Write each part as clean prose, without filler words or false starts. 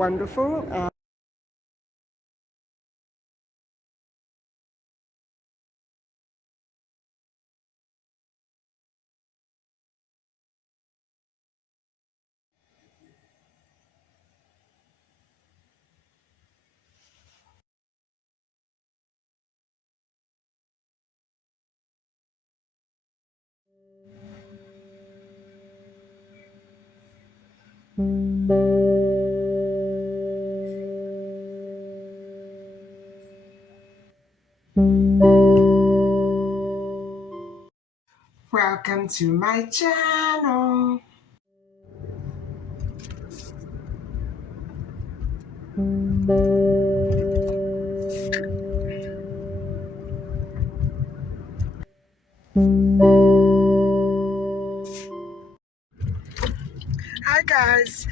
wonderful. Welcome to my channel. Hi guys.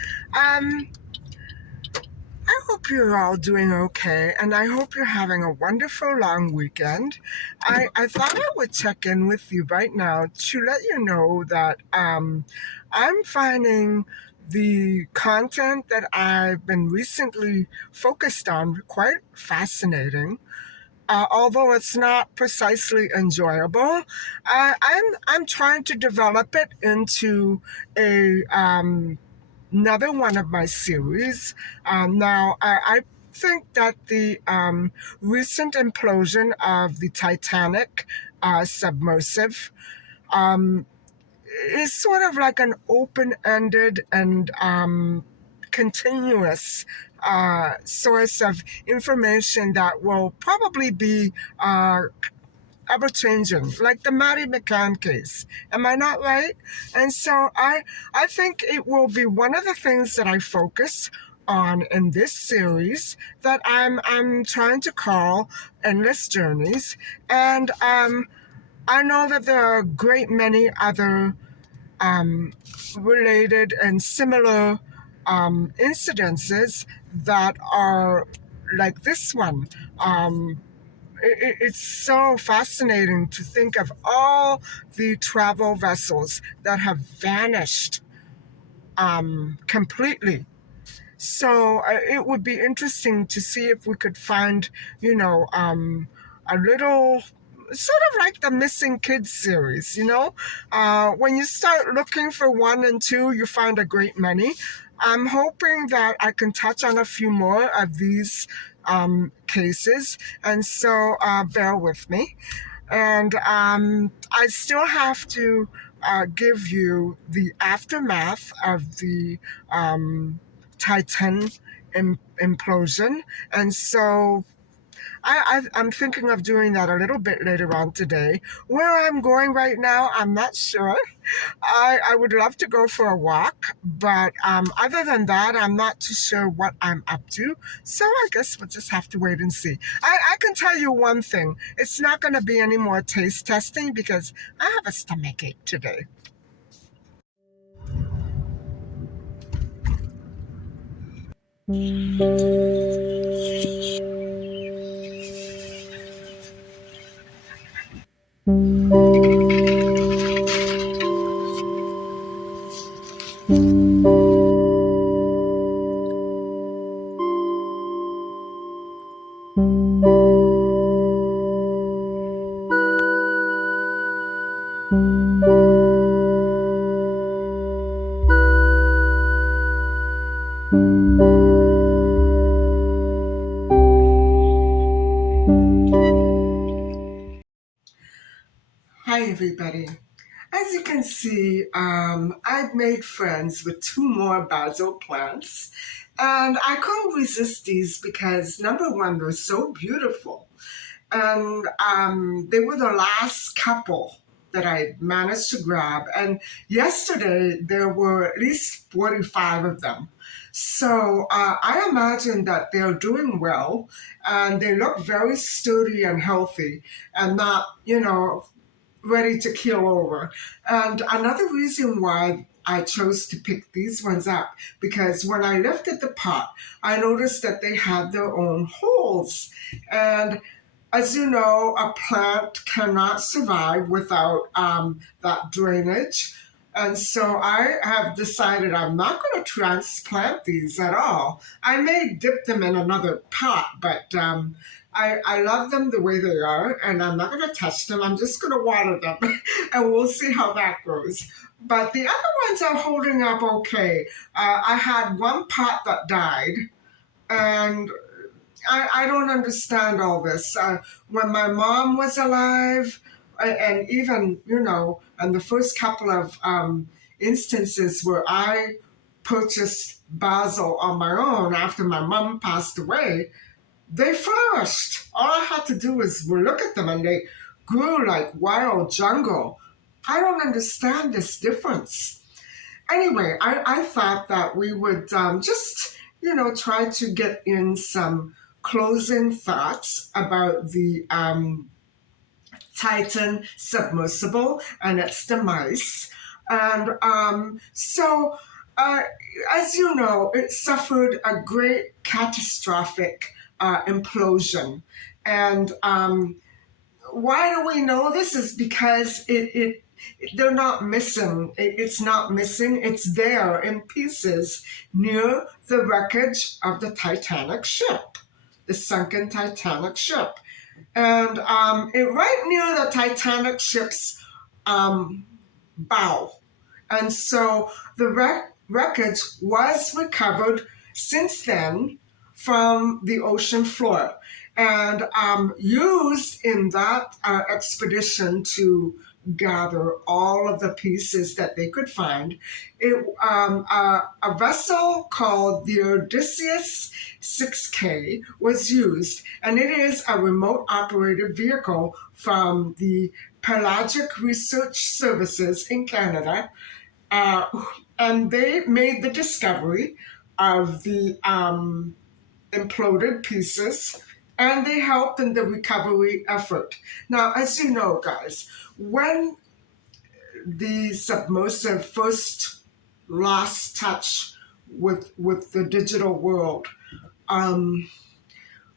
I hope you're all doing okay, and I hope you're having a wonderful long weekend. I thought I would check in with you right now to let you know that I'm finding the content that I've been recently focused on quite fascinating. Although it's not precisely enjoyable, I'm trying to develop it into a another one of my series. Now, I think that the recent implosion of the Titanic submersive um, is sort of like an open ended and continuous source of information that will probably be ever changing, like the Maddie McCann case. Am I not right? And so I think it will be one of the things that I focus on in this series that I'm trying to call Endless Journeys. And I know that there are a great many other um, related and similar incidences that are like this one. It's so fascinating to think of all the travel vessels that have vanished completely. So it would be interesting to see if we could find, a little sort of like the Missing Kids series, when you start looking for one and two, you find a great many. I'm hoping that I can touch on a few more of these cases, and so bear with me. And I still have to give you the aftermath of the Titan implosion. And so I'm thinking of doing that a little bit later on today. Where I'm going right now, I'm not sure. I would love to go for a walk, but other than that, I'm not too sure what I'm up to. So I guess we'll just have to wait and see. I can tell you one thing, it's not going to be any more taste testing because I have a stomach ache today. Hi, everybody. As you can see, I've made friends with two more basil plants, and I couldn't resist these because number one, they're so beautiful, and they were the last couple that I managed to grab. And yesterday there were at least 45 of them. So I imagine that they're doing well, and they look very sturdy and healthy, and not, ready to keel over. And another reason why I chose to pick these ones up, because when I lifted the pot, I noticed that they had their own holes. And as you know, a plant cannot survive without that drainage. And so I have decided I'm not going to transplant these at all. I may dip them in another pot, but I love them the way they are, and I'm not going to touch them. I'm just going to water them, and we'll see how that goes. But the other ones are holding up okay. I had one pot that died, and I don't understand all this. When my mom was alive, and even, in the first couple of instances where I purchased basil on my own after my mom passed away, they flourished. All I had to do was look at them and they grew like wild jungle. I don't understand this difference. Anyway, I thought that we would just, try to get in some closing thoughts about the Titan submersible and its demise. And uh, as you know, it suffered a great catastrophic implosion. And why do we know this? Is because they're not missing. It's not missing. It's there in pieces near the wreckage of the Titanic ship, the sunken Titanic ship. And right near the Titanic ship's um, bow. And so the wreckage was recovered since then from the ocean floor and used in that expedition to gather all of the pieces that they could find. A vessel called the Odysseus 6K was used, and it is a remote operated vehicle from the Pelagic Research Services in Canada, uh, and they made the discovery of the imploded pieces, and they helped in the recovery effort. Now, as you know, guys, when the submersive first lost touch with the digital world, um,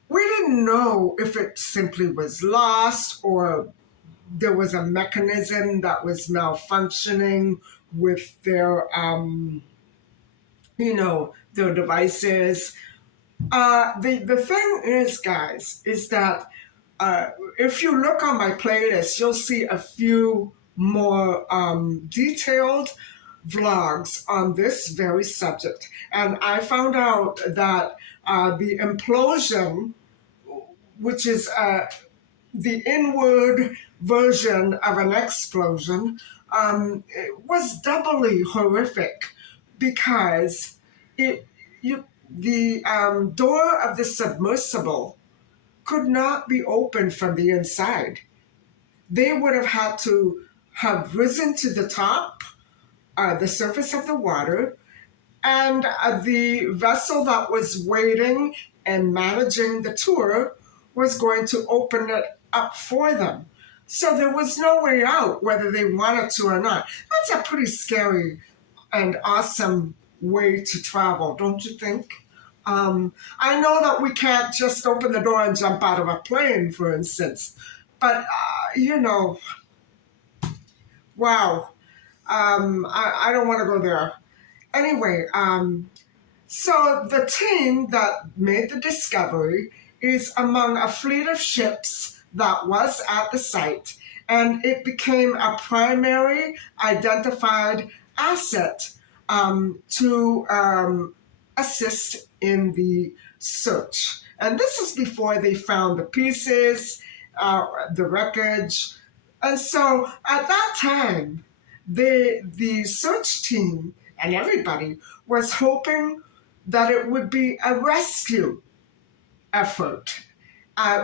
we didn't know if it simply was lost or there was a mechanism that was malfunctioning with their devices. The thing is, guys, is that uh, if you look on my playlist, you'll see a few more detailed vlogs on this very subject. And I found out that the implosion, which is the inward version of an explosion, it was doubly horrific because it you the door of the submersible could not be opened from the inside. They would have had to have risen to the top, the surface of the water, and the vessel that was waiting and managing the tour was going to open it up for them. So there was no way out, whether they wanted to or not. That's a pretty scary and awesome way to travel, don't you think? I know that we can't just open the door and jump out of a plane, for instance, but wow, I don't want to go there. Anyway, so the team that made the discovery is among a fleet of ships that was at the site, and it became a primary identified asset to assist in the search. And this is before they found the pieces, the wreckage. And so at that time, the search team and everybody was hoping that it would be a rescue effort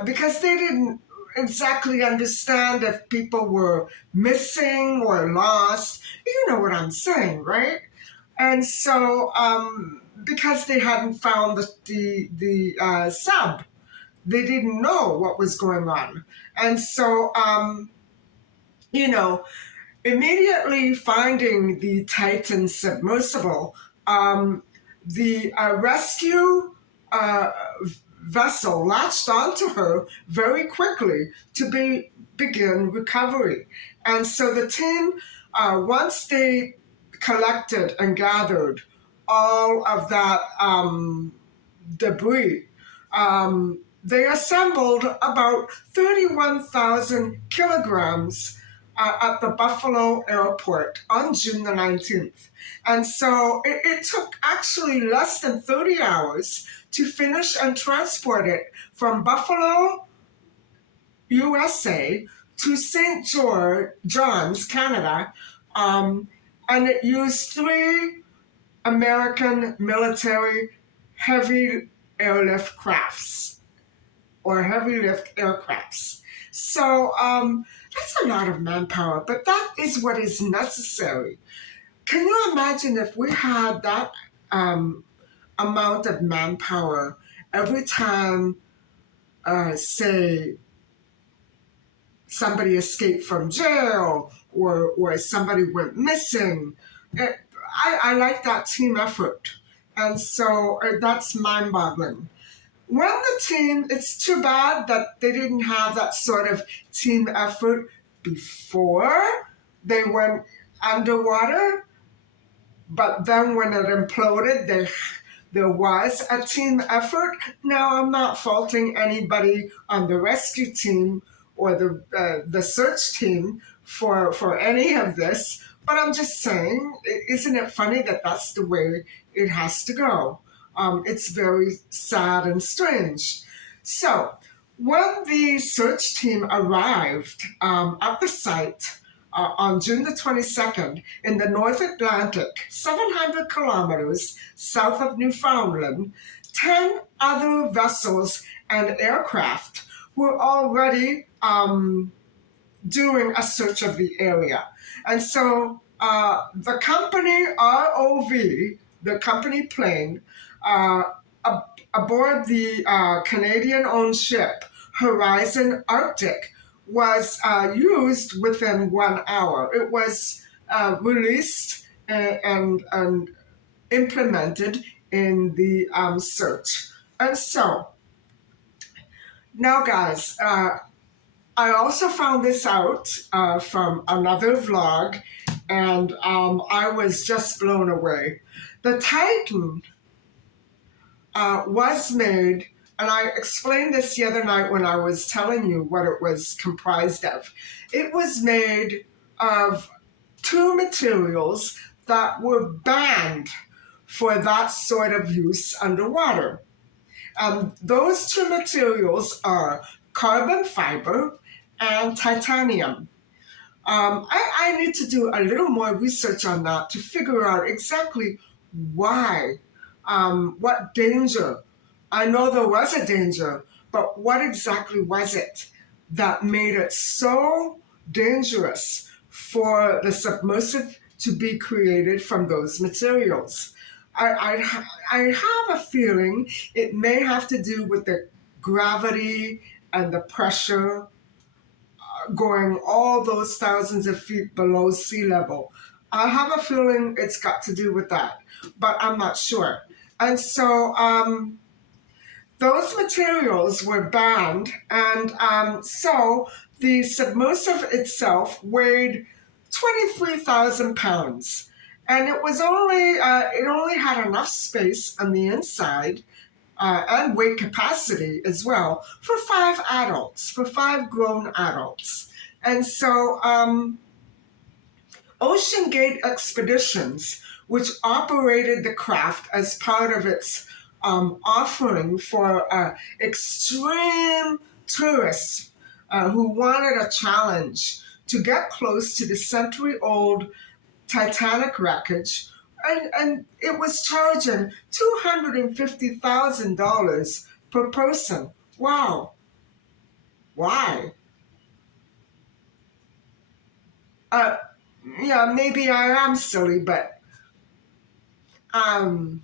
because they didn't exactly understand if people were missing or lost. You know what I'm saying, right? And so, because they hadn't found the sub, they didn't know what was going on, and so you know immediately finding the Titan submersible, the rescue uh, vessel latched onto her very quickly to begin recovery. And so the team, once they collected and gathered all of that debris. They assembled about 31,000 kilograms at the Buffalo airport on June the 19th. And so it took actually less than 30 hours to finish and transport it from Buffalo, USA, to St. John's, Canada. Um, and it used three American military heavy airlift crafts or heavy lift aircrafts. So that's a lot of manpower, but that is what is necessary. Can you imagine if we had that amount of manpower every time, say, somebody escaped from jail or somebody went missing? I like that team effort. And so that's mind boggling. When the team, it's too bad that they didn't have that sort of team effort before they went underwater. But then when it imploded, there was a team effort. Now, I'm not faulting anybody on the rescue team or the search team for any of this, but I'm just saying, isn't it funny that that's the way it has to go? It's very sad and strange. So, when the search team arrived at the site on June the 22nd in the North Atlantic, 700 kilometers south of Newfoundland, 10 other vessels and aircraft were already doing a search of the area. And so the company ROV, the company plane, uh, aboard the Canadian-owned ship Horizon Arctic was used within 1 hour. It was released and implemented in the search. And so, now guys, I also found this out from another vlog, and I was just blown away. The Titan was made, and I explained this the other night when I was telling you what it was comprised of. It was made of two materials that were banned for that sort of use underwater. Those two materials are carbon fiber and titanium. I need to do a little more research on that to figure out exactly why, what danger. I know there was a danger, but what exactly was it that made it so dangerous for the submersive to be created from those materials? I have a feeling it may have to do with the gravity and the pressure going all those thousands of feet below sea level. I have a feeling it's got to do with that, but I'm not sure. And so those materials were banned, and so the submersive itself weighed 23,000 pounds. And it only had enough space on the inside and weight capacity as well for five grown adults. And so Ocean Gate Expeditions, which operated the craft as part of its offering for extreme tourists who wanted a challenge to get close to the century-old Titanic wreckage, and it was charging $250,000 per person. Wow. Why? Uh, yeah, maybe I am silly, but um,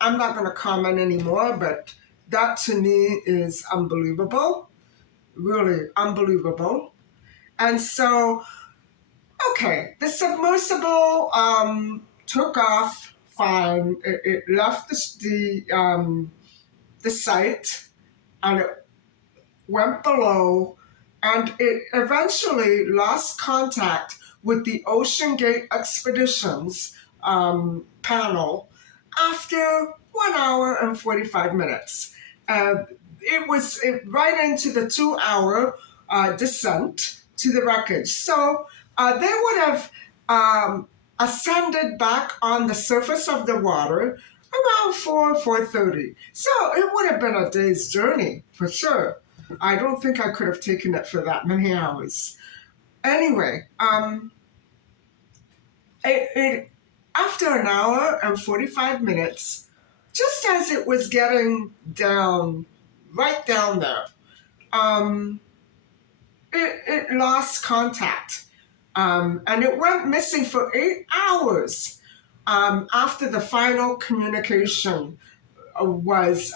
I'm not going to comment anymore, but that to me is unbelievable. Really unbelievable. And so, okay, the submersible took off fine. It left the site and it went below, and it eventually lost contact with the Ocean Gate Expeditions panel after 1 hour and 45 minutes. It was right into the 2 hour descent to the wreckage. So they would have ascended back on the surface of the water around 4:30. So it would have been a day's journey for sure. I don't think I could have taken it for that many hours. Anyway, it after an hour and 45 minutes, just as it was getting down, right down there, um, it lost contact. And it went missing for 8 hours after the final communication was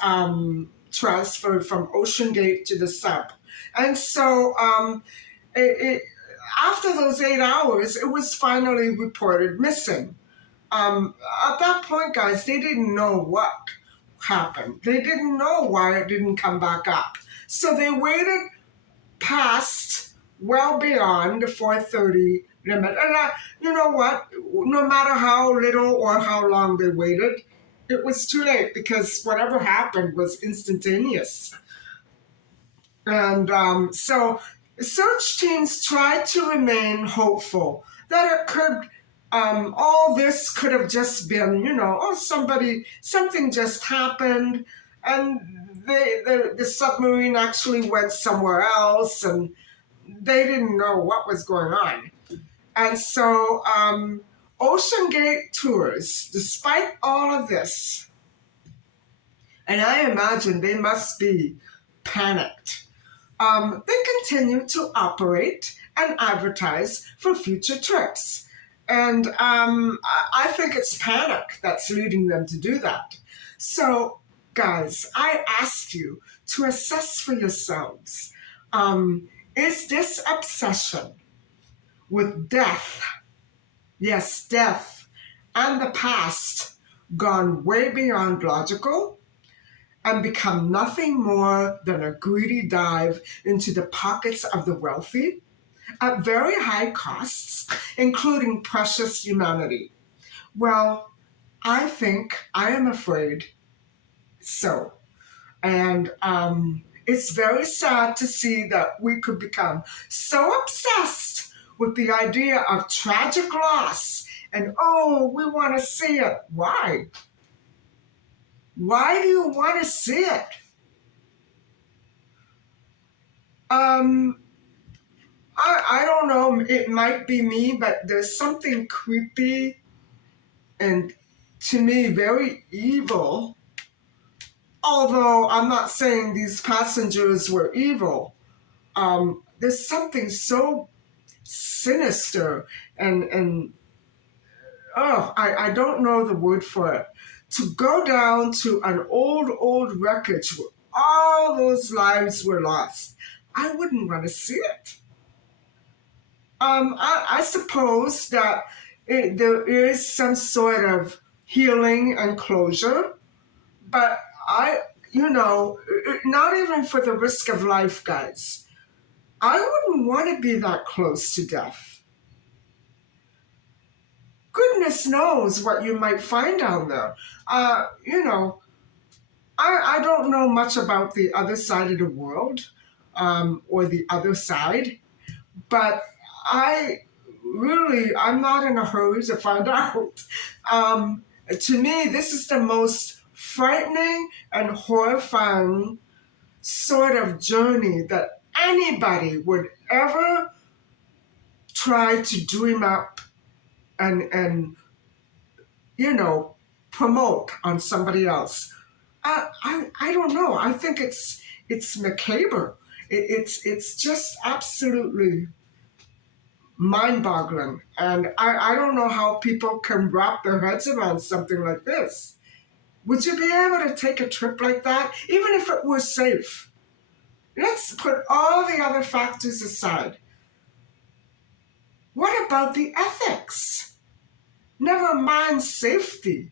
transferred from Ocean Gate to the sub. And so it, after those 8 hours, it was finally reported missing. At that point, guys, they didn't know what happened. They didn't know why it didn't come back up. So they waited past, well beyond the 4:30 limit. And you know what? No matter how little or how long they waited, it was too late because whatever happened was instantaneous. And so search teams tried to remain hopeful that it could, all this could have just been, oh, something just happened, and the submarine actually went somewhere else, and they didn't know what was going on. And so Ocean Gate Tours, despite all of this, and I imagine they must be panicked, they continue to operate and advertise for future trips. And I think it's panic that's leading them to do that. So, guys, I asked you to assess for yourselves, is this obsession with death, yes, death, and the past gone way beyond logical and become nothing more than a greedy dive into the pockets of the wealthy at very high costs, including precious humanity? Well, I am afraid so. And it's very sad to see that we could become so obsessed with the idea of tragic loss and, oh, we want to see it. Why? Why do you want to see it? I don't know, it might be me, but there's something creepy and, to me, very evil. Although I'm not saying these passengers were evil. There's something so sinister and oh, I don't know the word for it. To go down to an old wreckage where all those lives were lost, I wouldn't want to see it. I suppose that there is some sort of healing and closure, but not even for the risk of life, guys. I wouldn't want to be that close to death. Goodness knows what you might find down there. I don't know much about the other side of the world, or the other side, but I'm not in a hurry to find out. To me, this is the most frightening and horrifying sort of journey that anybody would ever try to dream up and promote on somebody else. I don't know. I think it's macabre. It's just absolutely mind-boggling, and I don't know how people can wrap their heads around something like this. Would you be able to take a trip like that, even if it were safe? Let's put all the other factors aside. What about the ethics? Never mind safety.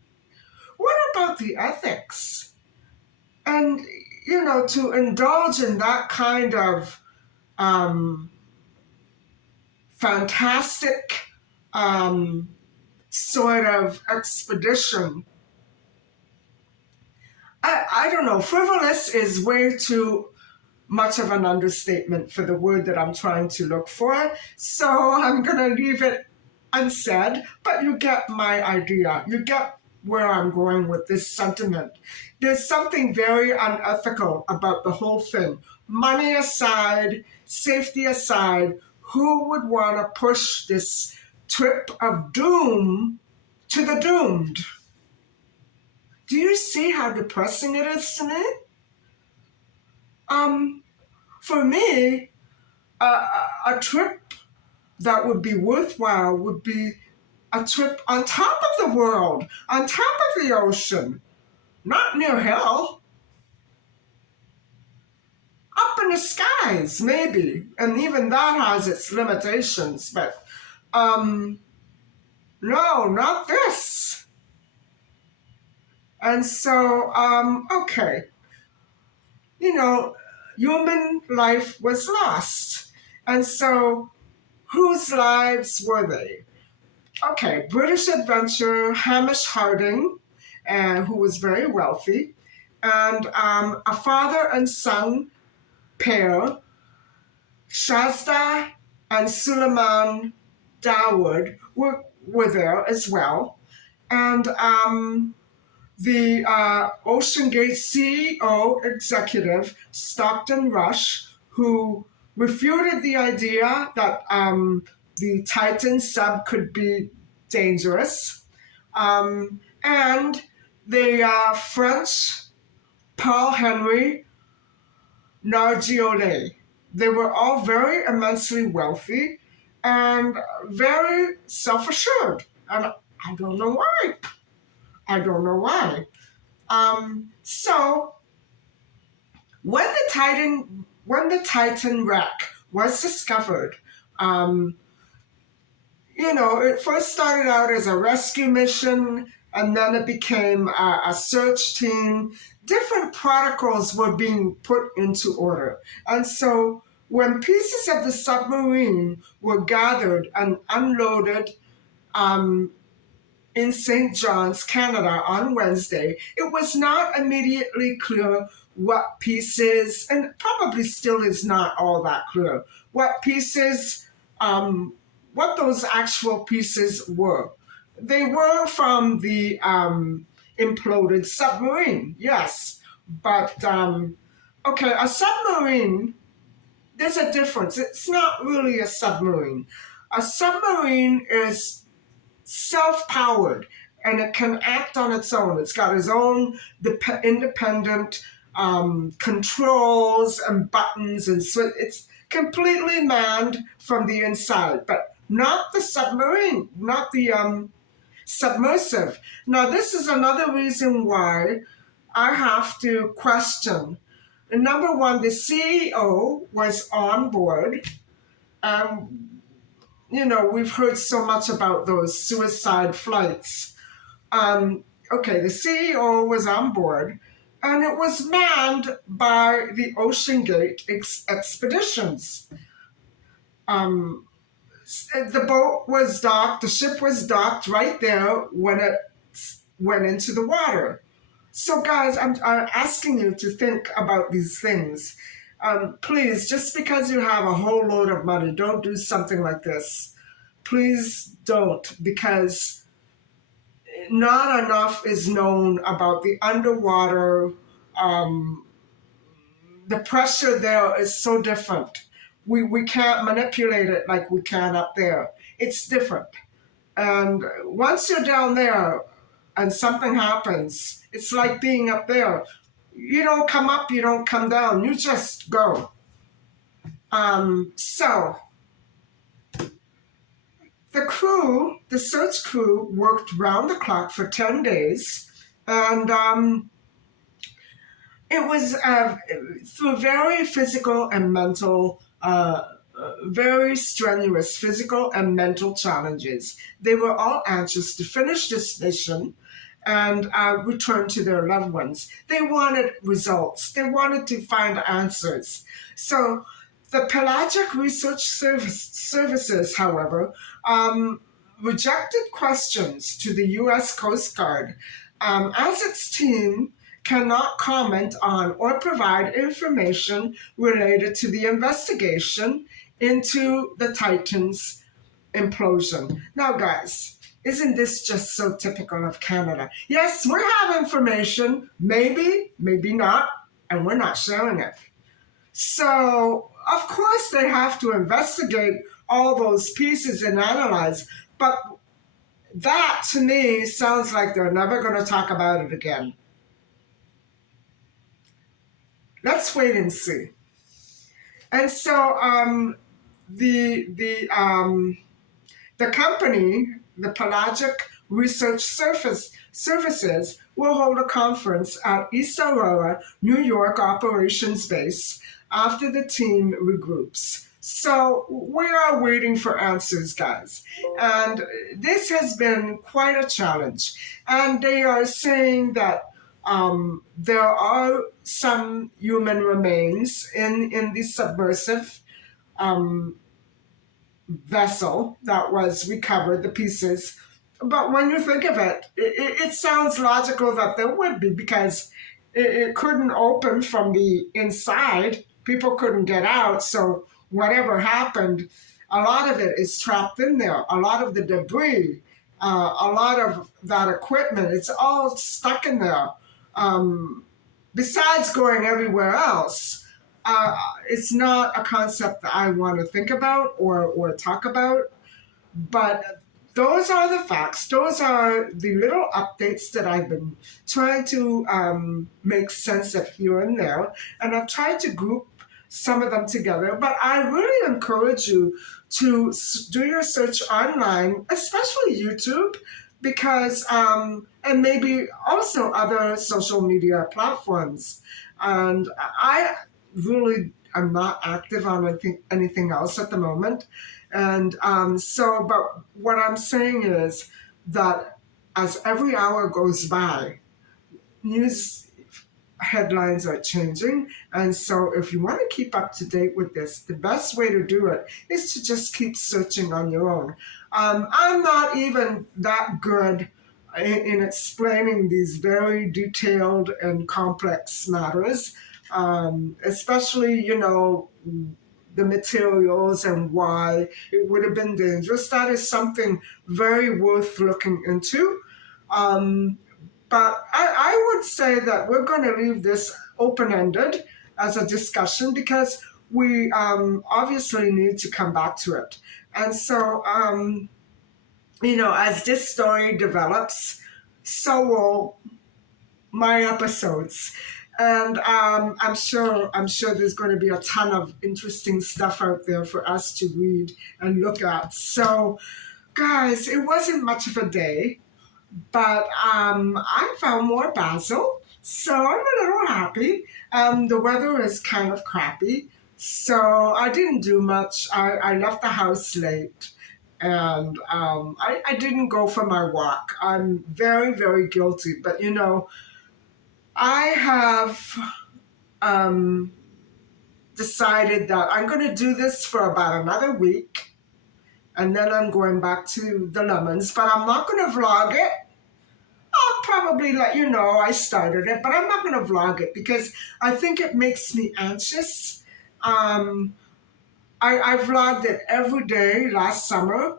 What about the ethics? And, to indulge in that kind of fantastic um, sort of expedition. I don't know. Frivolous is way too much of an understatement for the word that I'm trying to look for. So I'm going to leave it unsaid, but you get my idea. You get where I'm going with this sentiment. There's something very unethical about the whole thing. Money aside, safety aside, who would want to push this trip of doom to the doomed? Do you see how depressing it is to me? Um, for me, a trip that would be worthwhile would be a trip on top of the world, on top of the ocean, not near hell, up in the skies, maybe. And even that has its limitations, but um, no, not this. And so, okay, you know, human life was lost. And so, whose lives were they? Okay, British adventurer Hamish Harding, who was very wealthy, and a father and son pair, Shazda and Suleiman Dawood, were there as well. And the Ocean Gate CEO executive, Stockton Rush, who refuted the idea that the Titan sub could be dangerous, and the French Paul Henry Nargiolet. They were all very immensely wealthy and very self assured. And I don't know why. I don't know why. So when the Titan wreck was discovered, um, it first started out as a rescue mission, and then it became a search team. Different protocols were being put into order, and so when pieces of the submarine were gathered and unloaded um, in St. John's, Canada on Wednesday, it was not immediately clear what pieces, and probably still is not all that clear, what pieces, what those actual pieces were. They were from the imploded submarine, yes, but okay, a submarine, there's a difference. It's not really a submarine. A submarine is self-powered and it can act on its own. It's got its own independent controls and buttons, and so it's completely manned from the inside, but not the submarine, not the submersive. Now, this is another reason why I have to question. Number one, the CEO was on board. Um, we've heard so much about those suicide flights. Okay, the CEO was on board, and it was manned by the Ocean Gate expeditions. Um, the boat was docked, the ship was docked right there when it went into the water. So, guys, I'm asking you to think about these things. Please, just because you have a whole load of money, don't do something like this. Please don't, because not enough is known about the underwater. Um, the pressure there is so different. We can't manipulate it like we can up there. It's different. And once you're down there and something happens, it's like being up there. You don't come up, you don't come down, you just go. So the search crew worked round the clock for 10 days, and it was through very physical and mental, very strenuous physical and mental challenges. They were all anxious to finish this mission and return to their loved ones. They wanted results. They wanted to find answers. So the Pelagic Research Services, however, rejected questions to the U.S. Coast Guard, as its team cannot comment on or provide information related to the investigation into the Titan's implosion. Now, guys, isn't this just so typical of Canada? Yes, we have information, maybe, maybe not, and we're not sharing it. So, of course, they have to investigate all those pieces and analyze, but that to me sounds like they're never going to talk about it again. Let's wait and see. And so, the company, the Pelagic Research Services, will hold a conference at East Aurora, New York operations base after the team regroups. So we are waiting for answers, guys. And this has been quite a challenge. And they are saying that there are some human remains in the submersive um, vessel that was recovered, the pieces. But when you think of it sounds logical that there would be because it couldn't open from the inside. People couldn't get out. So whatever happened, a lot of it is trapped in there. A lot of the debris, a lot of that equipment, it's all stuck in there. Um, Besides going everywhere else, uh, it's not a concept that I want to think about or talk about. But those are the facts. Those are the little updates that I've been trying to make sense of here and there. And I've tried to group some of them together. But I really encourage you to do your search online, especially YouTube, because, and maybe also other social media platforms. And I really am not active on anything else at the moment. And but what I'm saying is that as every hour goes by, news headlines are changing. And so if you want to keep up to date with this, the best way to do it is to just keep searching on your own. I'm not even that good in explaining these very detailed and complex matters, especially, the materials and why it would have been dangerous. That is something very worth looking into. Um, but I would say that we're going to leave this open ended as a discussion because we obviously need to come back to it. And so, as this story develops, so will my episodes. And I'm sure there's going to be a ton of interesting stuff out there for us to read and look at. So, guys, it wasn't much of a day, but I found more basil, so I'm a little happy. The weather is kind of crappy, so I didn't do much. I left the house late, and I didn't go for my walk. I'm very, very guilty, but I have um, decided that I'm going to do this for about another week, and then I'm going back to the lemons, but I'm not going to vlog it. I'll probably let you know I started it, but I'm not going to vlog it because I think it makes me anxious. Um, I vlogged it every day last summer,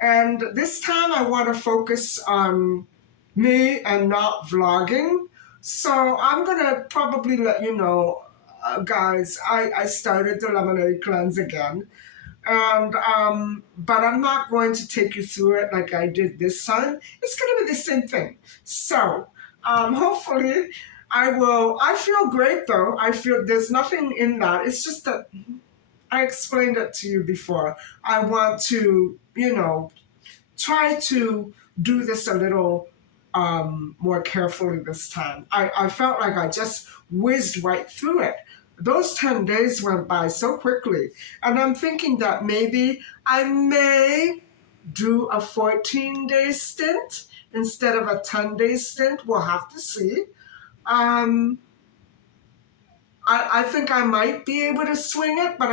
and this time I want to focus on me and not vlogging. So I'm going to probably let you know, guys, I started the lemonade cleanse again. And but I'm not going to take you through it like I did this time. It's going to be the same thing. So hopefully I feel great though. I feel there's nothing in that. It's just that I explained it to you before. I want to try to do this a little more carefully this time. I felt like I just whizzed right through it. Those 10 days went by so quickly. And I'm thinking that maybe I may do a 14-day stint instead of a 10-day stint. We'll have to see. Um, I think I might be able to swing it, but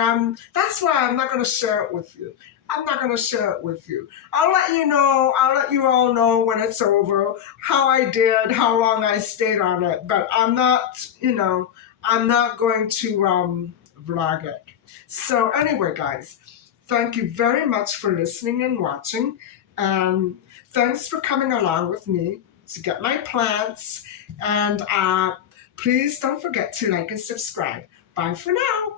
that's why I'm not going to share it with you. I'm not going to share it with you. I'll let you know, I'll let you all know when it's over how I did, how long I stayed on it, but I'm not, I'm not going to vlog it. So, anyway, guys, thank you very much for listening and watching. And thanks for coming along with me to get my plants. And please don't forget to like and subscribe. Bye for now.